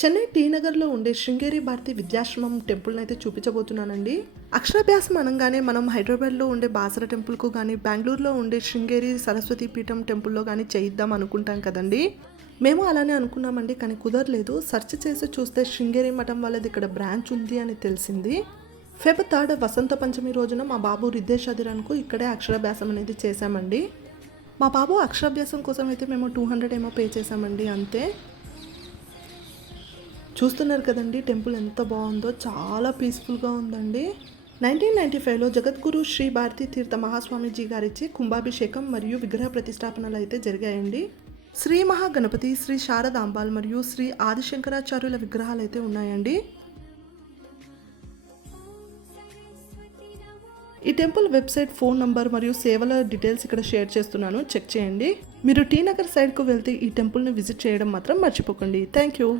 Chennai tea నగర్లో ఉండే శృంగేరి భారతి విద్యాశ్రమం టెంపుల్ని అయితే చూపించబోతున్నానండి. అక్షరాభ్యాసం అనగానే మనం హైదరాబాద్లో ఉండే బాసర టెంపుల్కు కానీ, బెంగళూరులో ఉండే శృంగేరి సరస్వతి పీఠం టెంపుల్లో కానీ చేయిద్దాం అనుకుంటాం కదండి. మేము అలానే అనుకున్నామండి, కానీ కుదరలేదు. సెర్చ్ చేసి చూస్తే శృంగేరి మఠం వాళ్ళది ఇక్కడ బ్రాంచ్ ఉంది అని తెలిసింది. ఫెబ్ 3 వసంత పంచమి రోజున మా బాబు రిద్దేశాదిరానికి ఇక్కడే అక్షరాభ్యాసం అనేది చేశామండి. మా బాబు అక్షరాభ్యాసం కోసం అయితే మేము 200 ఏమో పే చేసామండి, అంతే. చూస్తున్నారు కదండి, టెంపుల్ ఎంత బాగుందో, చాలా పీస్ఫుల్గా ఉందండి. 1995లో జగద్గురు శ్రీ భారతీ తీర్థ మహాస్వామీజీ గారిచే కుంభాభిషేకం మరియు విగ్రహ ప్రతిష్టాపనలు అయితే జరిగాయండి. శ్రీ మహాగణపతి, శ్రీ శారదాంబాల్ మరియు శ్రీ ఆదిశంకరాచార్యుల విగ్రహాలు అయితే ఉన్నాయండి. ఈ టెంపుల్ వెబ్సైట్, ఫోన్ నంబర్ మరియు సేవల డీటెయిల్స్ ఇక్కడ షేర్ చేస్తున్నాను, చెక్ చేయండి. మీరు టీ నగర్ సైడ్కు వెళ్తే ఈ టెంపుల్ని విజిట్ చేయడం మాత్రం మర్చిపోకండి. Thank you.